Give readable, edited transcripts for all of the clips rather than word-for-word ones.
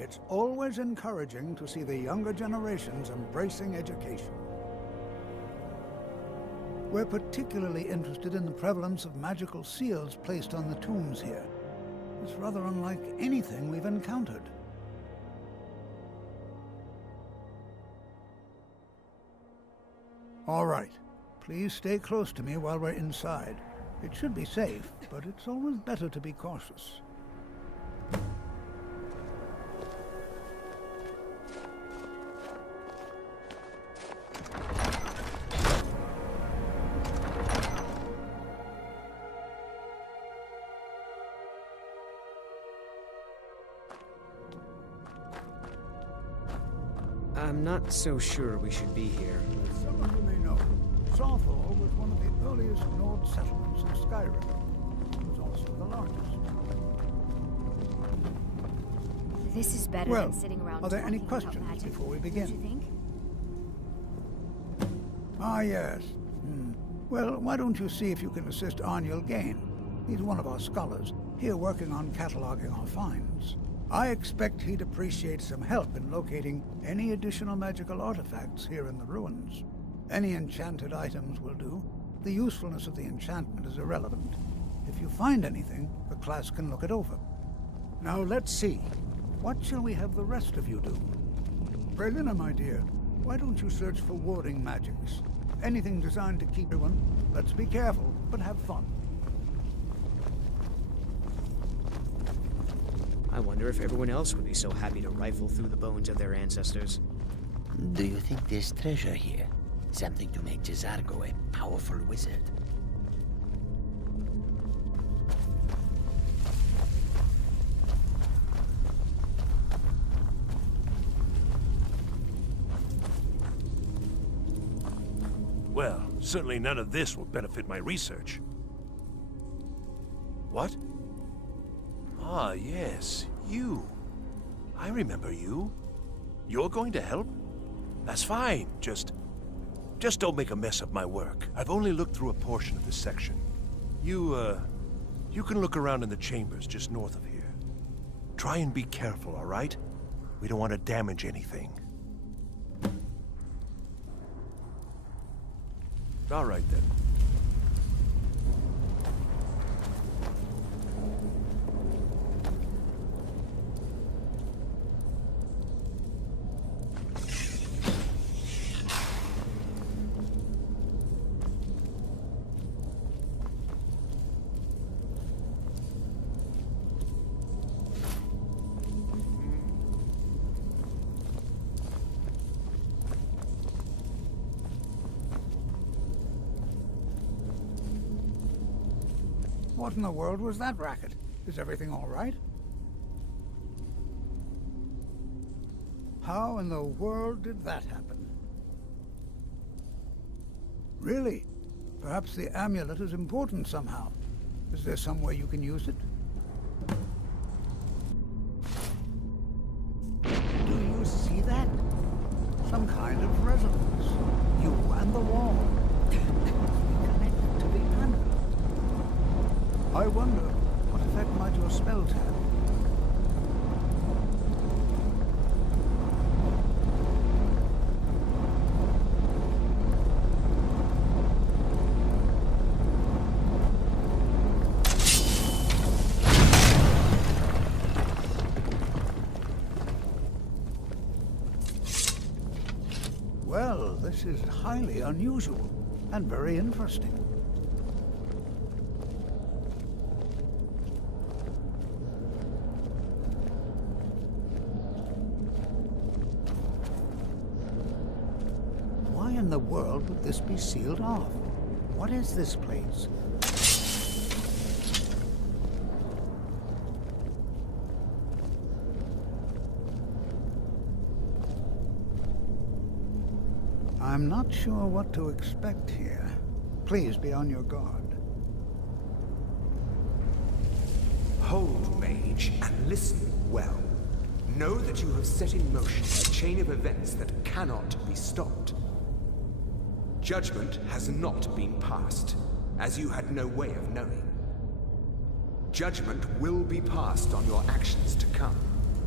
It's always encouraging to see the younger generations embracing education. We're particularly interested in the prevalence of magical seals placed on the tombs here. It's rather unlike anything we've encountered. All right. Please stay close to me while we're inside. It should be safe, but it's always better to be cautious. I'm not so sure we should be here. As some of you may know, Saarthal was one of the earliest Nord settlements in Skyrim. It was also the largest. This is better than sitting around. Are there any talking about questions magic, before we don't begin? you think? Ah, yes. Well, why don't you see if you can assist Arniel Gain? He's one of our scholars, here working on cataloging our finds. I expect he'd appreciate some help in locating any additional magical artifacts here in the ruins. Any enchanted items will do. The usefulness of the enchantment is irrelevant. If you find anything, the class can look it over. Now let's see. What shall we have the rest of you do? Brelina, my dear, why don't you search for warding magics? Anything designed to keep everyone. Let's be careful, but have fun. I wonder if everyone else would be so happy to rifle through the bones of their ancestors. Do you think there's treasure here? Something to make Jazargo a powerful wizard? Well, certainly none of this will benefit my research. What? Ah, yes, you. I remember you. You're going to help? That's fine, just don't make a mess of my work. I've only looked through a portion of this section. You can look around in the chambers just north of here. Try and be careful, all right? We don't want to damage anything. All right, then. What in the world was that racket? Is everything all right? How in the world did that happen? Really? Perhaps the amulet is important somehow. Is there some way you can use it? Do you see that? Some kind of resonance. You and the wall. Connected to the amulet. I wonder, what effect might your spells have? Well, this is highly unusual and very interesting. Why in the world would this be sealed off? What is this place? I'm not sure what to expect here. Please be on your guard. Hold, mage, and listen well. Know that you have set in motion a chain of events that cannot be stopped. Judgment has not been passed, as you had no way of knowing. Judgment will be passed on your actions to come.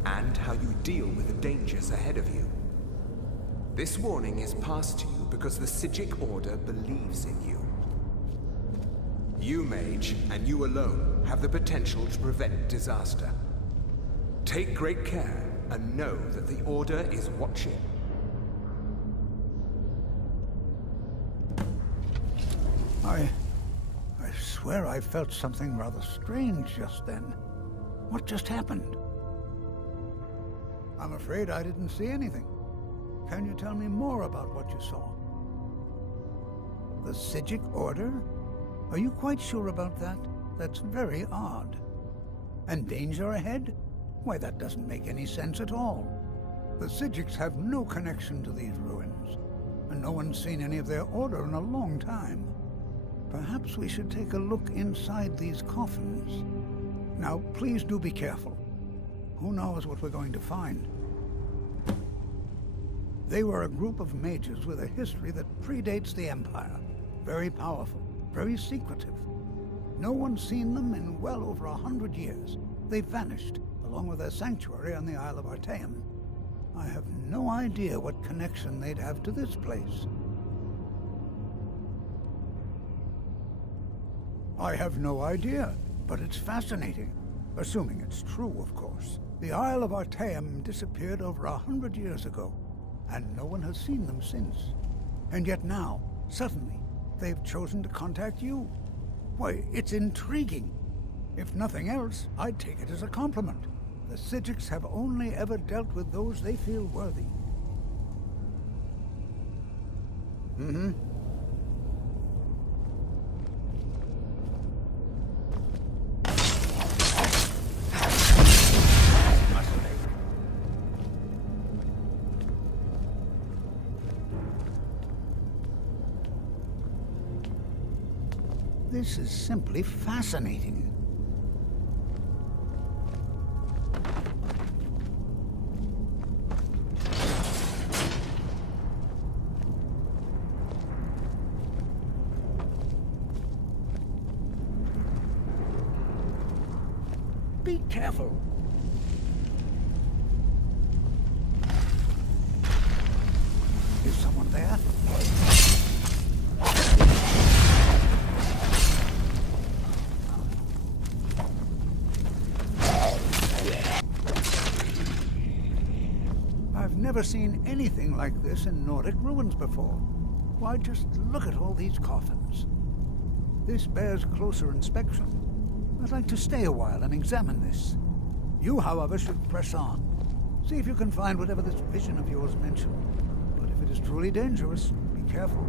and how you deal with the dangers ahead of you. This warning is passed to you because the Psijic Order believes in you. You, Mage, and you alone, have the potential to prevent disaster. Take great care and know that the Order is watching. I swear I felt something rather strange just then. What just happened? I'm afraid I didn't see anything. Can you tell me more about what you saw? The Psijic Order? Are you quite sure about that? That's very odd. And danger ahead? Why, that doesn't make any sense at all. The Psijics have no connection to these ruins, and no one's seen any of their order in a long time. Perhaps we should take a look inside these coffins. Now, please do be careful. Who knows what we're going to find? They were a group of mages with a history that predates the Empire. Very powerful, very secretive. No one's seen them in well over 100 years. They vanished, along with their sanctuary on the Isle of Artaeum. I have no idea what connection they'd have to this place. I have no idea, but it's fascinating. Assuming it's true, of course. The Isle of Artaeum disappeared over 100 years ago, and no one has seen them since. And yet now, suddenly, they've chosen to contact you. Why, it's intriguing. If nothing else, I'd take it as a compliment. The Psijics have only ever dealt with those they feel worthy. Mm-hmm. This is simply fascinating. Be careful. Is someone there? I've never seen anything like this in Nordic ruins before. Why, just look at all these coffins. This bears closer inspection. I'd like to stay a while and examine this. You, however, should press on. See if you can find whatever this vision of yours mentioned. But if it is truly dangerous, be careful.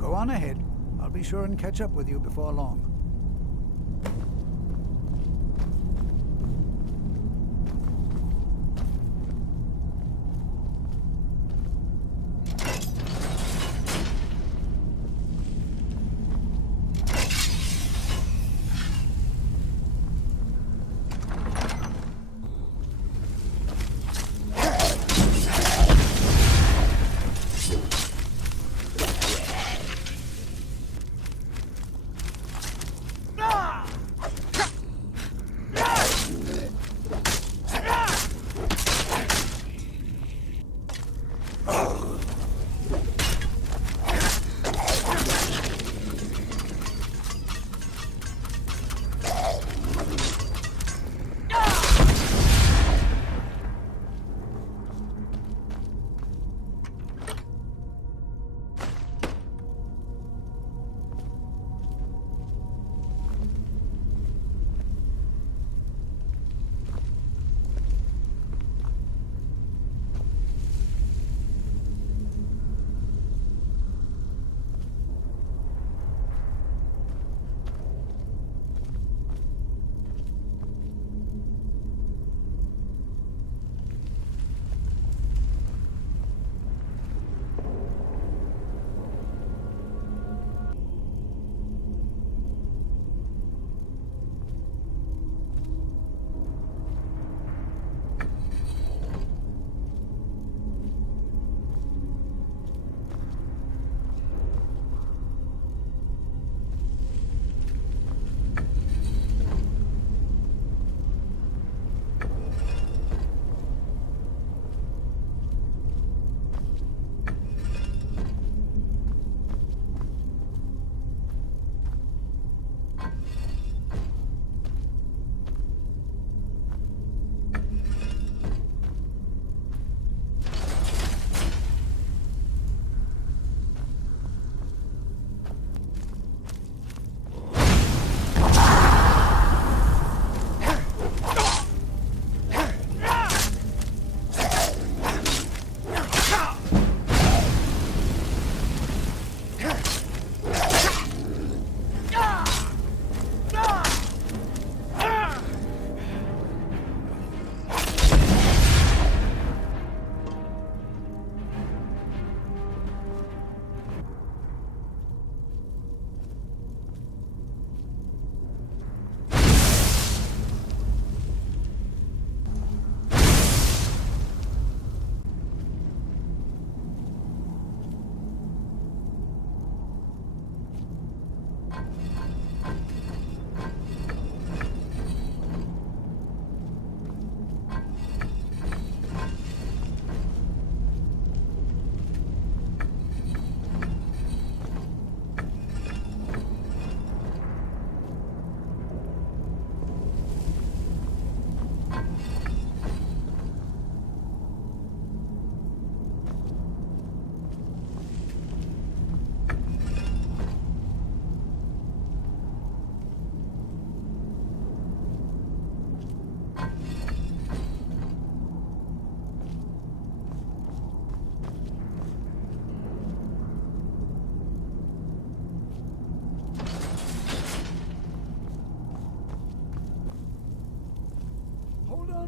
Go on ahead. I'll be sure and catch up with you before long.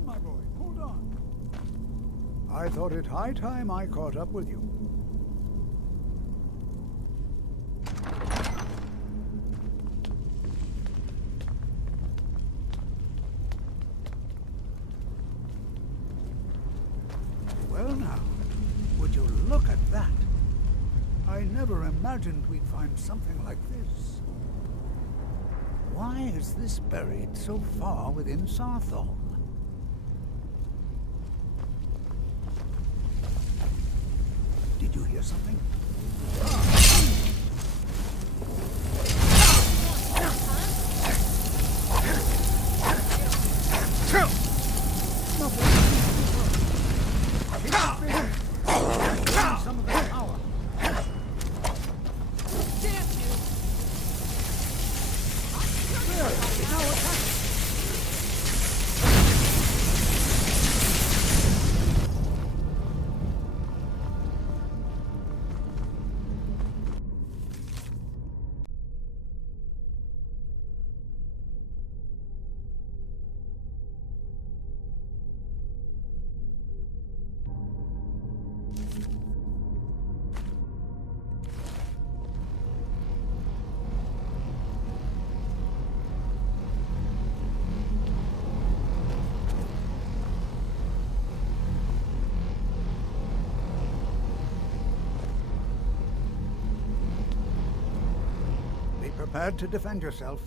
on, my boy, hold on. I thought it high time I caught up with you. Well now, would you look at that? I never imagined we'd find something like this. Why is this buried so far within Saarthal? Did you hear something? Some of that power. Prepared to defend yourself.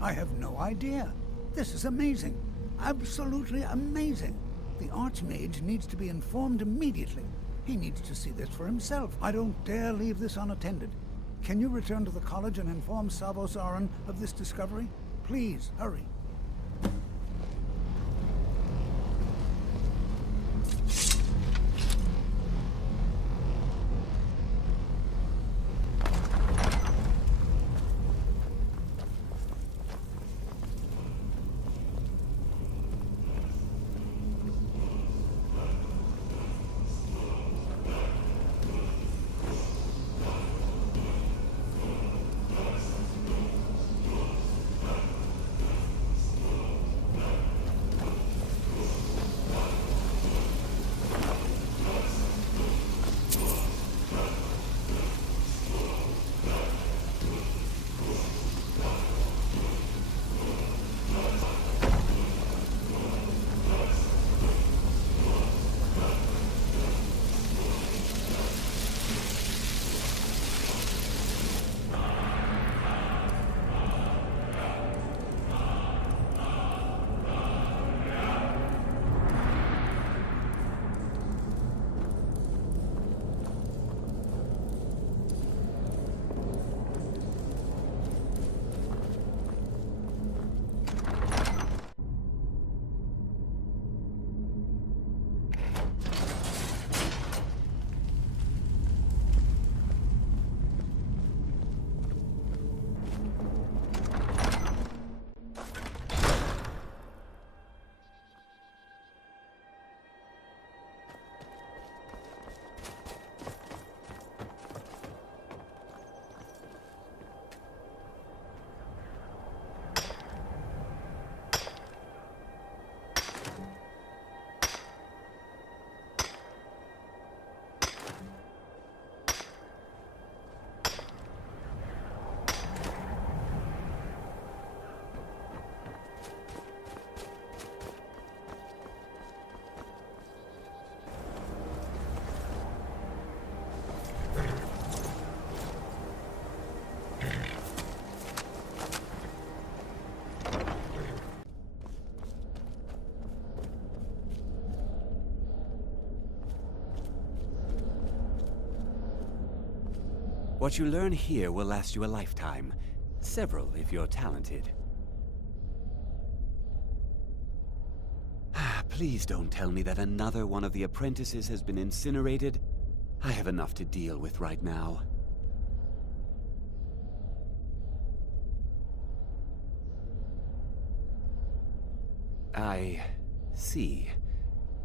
I have no idea. This is amazing. Absolutely amazing. The Archmage needs to be informed immediately. He needs to see this for himself. I don't dare leave this unattended. Can you return to the college and inform Savo-Saran of this discovery? Please, hurry. What you learn here will last you a lifetime. Several, if you're talented. Please don't tell me that another one of the apprentices has been incinerated. I have enough to deal with right now. I see.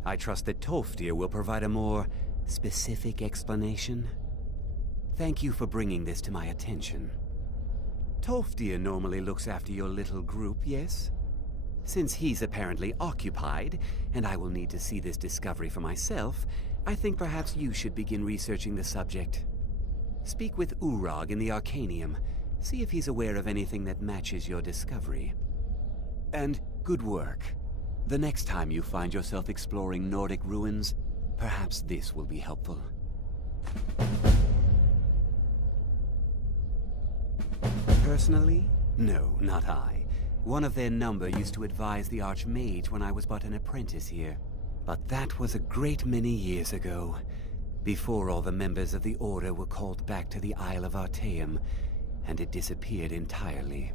I trust that Tolfdir will provide a more specific explanation. Thank you for bringing this to my attention. Tolfdir normally looks after your little group, yes? Since he's apparently occupied, and I will need to see this discovery for myself, I think perhaps you should begin researching the subject. Speak with Urag in the Arcanium. See if he's aware of anything that matches your discovery. And good work. The next time you find yourself exploring Nordic ruins, perhaps this will be helpful. Personally? No, not I. One of their number used to advise the Archmage when I was but an apprentice here. But that was a great many years ago, before all the members of the Order were called back to the Isle of Artaeum, and it disappeared entirely.